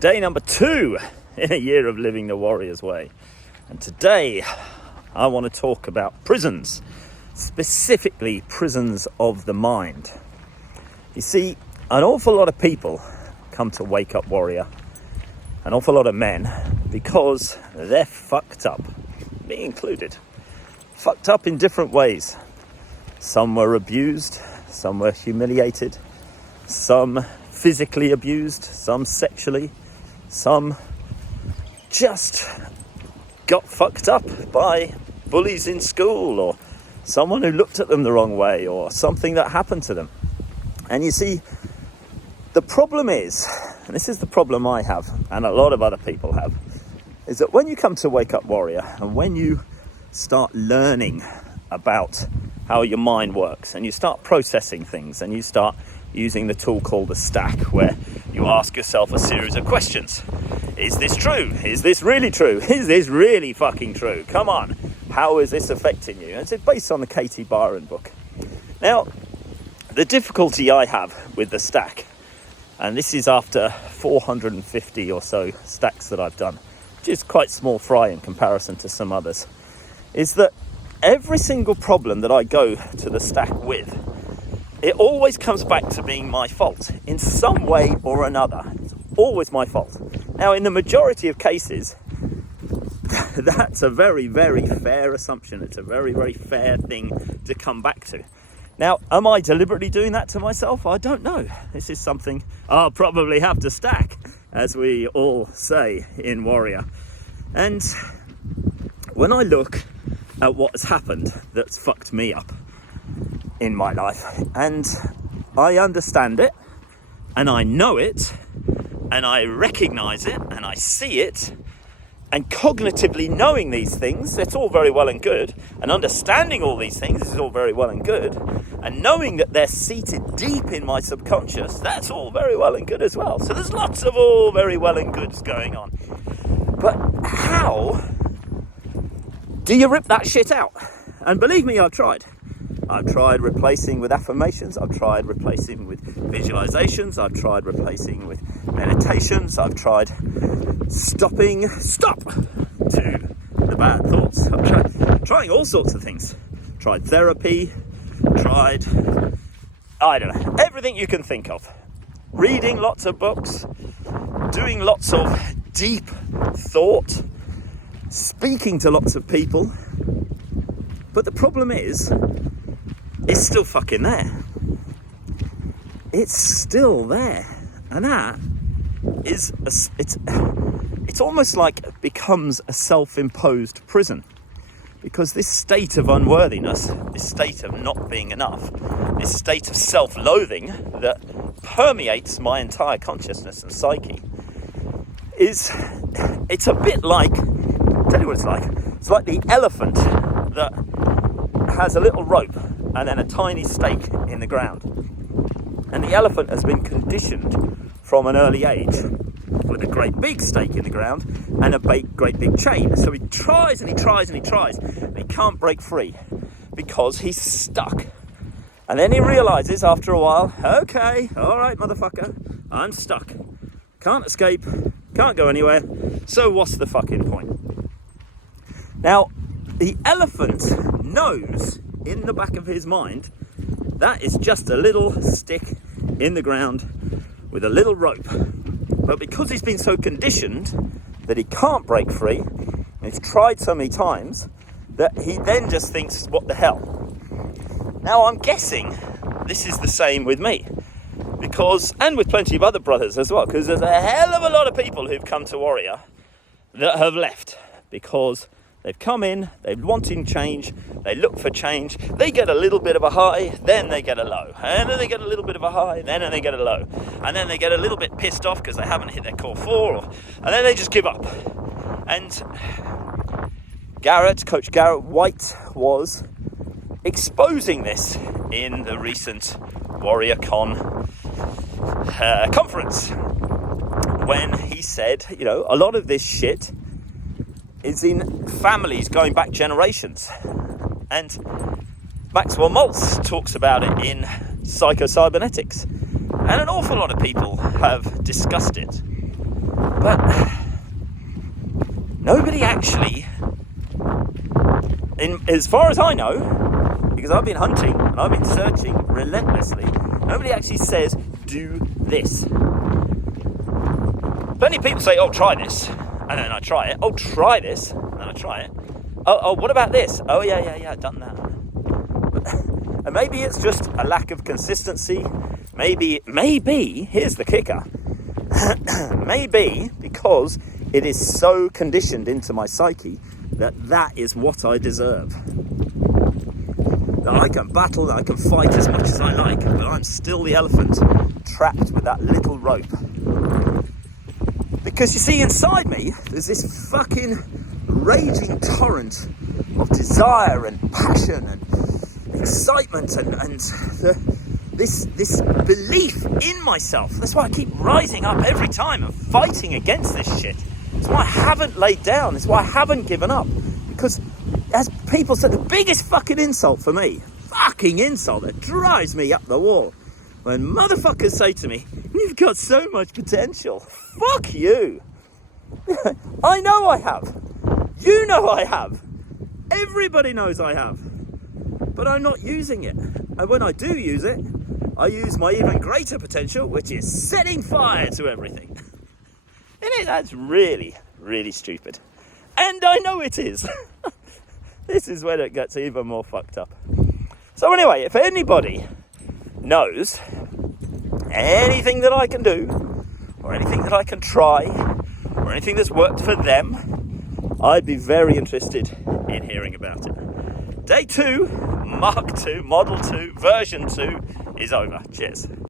Day number 2 in a year of living the warrior's way. And today I want to talk about prisons, specifically prisons of the mind. You see, an awful lot of people come to Wake Up Warrior, an awful lot of men, because they're fucked up, me included. Fucked up in different ways. Some were abused, some were humiliated, some physically abused, some sexually, some just got fucked up by bullies in school or someone who looked at them the wrong way or something that happened to them. And you see, the problem is, and this is the problem I have and a lot of other people have, is that when you come to Wake Up Warrior and when you start learning about how your mind works and you start processing things and you start using the tool called the stack, where you ask yourself a series of questions. Is this true? Is this really true? Is this really fucking true? Come on. How is this affecting you? And it's based on the Katie Byron book. Now, the difficulty I have with the stack, and this is after 450 or so stacks that I've done, which is quite small fry in comparison to some others, is that every single problem that I go to the stack with, it always comes back to being my fault in some way or another. It's always my fault. Now, in the majority of cases, that's a very, very fair assumption. It's a very, very fair thing to come back to. Now, am I deliberately doing that to myself? I don't know. This is something I'll probably have to stack, as we all say in Warrior. And when I look at what has happened that's fucked me up in my life, and I understand it, and I know it, and I recognize it, and I see it, and cognitively knowing these things, it's all very well and good, and understanding all these things is all very well and good, and knowing that they're seated deep in my subconscious, that's all very well and good as well. So there's lots of all very well and goods going on. But how do you rip that shit out? And believe me, I've tried. I've tried replacing with affirmations. I've tried replacing with visualizations. I've tried replacing with meditations. I've tried stop to the bad thoughts. I've trying all sorts of things. Tried therapy. Tried, I don't know, everything you can think of. Reading lots of books. Doing lots of deep thought. Speaking to lots of people. But the problem is, it's still fucking there. It's still there. And that is, it's almost like it becomes a self-imposed prison. Because this state of unworthiness, this state of not being enough, this state of self-loathing that permeates my entire consciousness and psyche, it's a bit like, I'll tell you what it's like. It's like the elephant that has a little rope and then a tiny stake in the ground. And the elephant has been conditioned from an early age with a great big stake in the ground and a great big chain. So he tries and he tries and he tries, and he can't break free because he's stuck. And then he realizes after a while, okay, all right, motherfucker, I'm stuck. Can't escape, can't go anywhere, so what's the fucking point? Now, the elephant knows in the back of his mind that is just a little stick in the ground with a little rope. But because he's been so conditioned that he can't break free, and he's tried so many times, that he then just thinks, what the hell? Now, I'm guessing this is the same with me. Because, and with plenty of other brothers as well, because there's a hell of a lot of people who've come to Warrior that have left because they've come in, they're wanting change, they look for change, they get a little bit of a high, then they get a low, and then they get a little bit of a high, then they get a low, and then they get a little bit pissed off because they haven't hit their core 4, and then they just give up. And Coach Garrett White was exposing this in the recent Warrior Con conference, when he said, you know, a lot of this shit is in families going back generations. And Maxwell Maltz talks about it in Psycho-Cybernetics. And an awful lot of people have discussed it. But nobody actually, as far as I know, because I've been hunting and I've been searching relentlessly, nobody actually says, do this. Plenty of people say, oh, try this. And then I try it. Oh, try this. And then I try it. Oh, what about this? Oh, yeah, I've done that. And maybe it's just a lack of consistency. Maybe, here's the kicker. Maybe because it is so conditioned into my psyche that is what I deserve. That I can battle, that I can fight as much as I like, but I'm still the elephant trapped with that little rope. Because you see, inside me, there's this fucking raging torrent of desire and passion and excitement and this belief in myself. That's why I keep rising up every time and fighting against this shit. That's why I haven't laid down. That's why I haven't given up. Because, as people said, the biggest fucking insult for me, that drives me up the wall, when motherfuckers say to me, you've got so much potential. Fuck you. I know I have. You know I have. Everybody knows I have. But I'm not using it. And when I do use it, I use my even greater potential, which is setting fire to everything. And that's really, really stupid. And I know it is. This is when it gets even more fucked up. So anyway, if anybody knows anything that I can do, or anything that I can try, or anything that's worked for them, I'd be very interested in hearing about it. Day 2, Mark 2, Model 2, version 2 is over. Cheers.